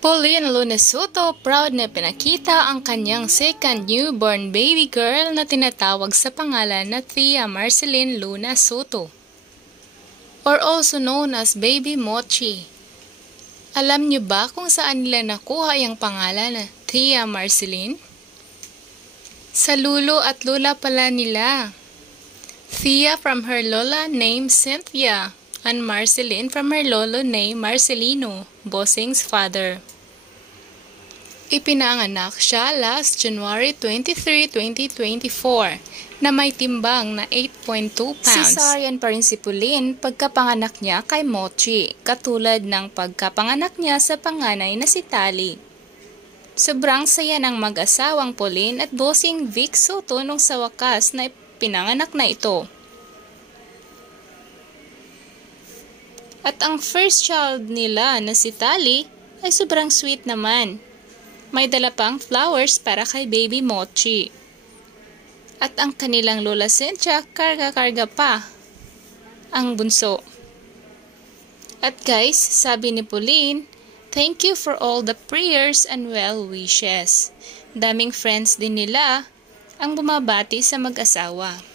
Pauline Luna Soto proud na pinakita ang kanyang second newborn baby girl na tinatawag sa pangalan na Thea Marceline Luna Soto, or also known as Baby Mochi. Alam niyo ba kung saan nila nakuha yung pangalan na Thea Marceline? Sa lulo at lula pala nila. Thea from her lola named Cynthia, and Marceline from her lolo named Marcelino, Bossing's father. Ipinanganak siya last January 23, 2024 na may timbang na 8.2 pounds. Cesarean pa rin si Pauline pagkapanganak niya kay Mochi, katulad ng pagkapanganak niya sa panganay na si Tali. Sobrang saya ng mag-asawang Pauline at Bossing Vic Soto nung sa wakas na pinanganak na ito. At ang first child nila na si Tali ay sobrang sweet naman. May dala pang flowers para kay Baby Mochi. At ang kanilang lola Cynthia, karga-karga pa ang bunso. At guys, sabi ni Pauline, thank you for all the prayers and well wishes. Daming friends din nila ang bumabati sa mag-asawa.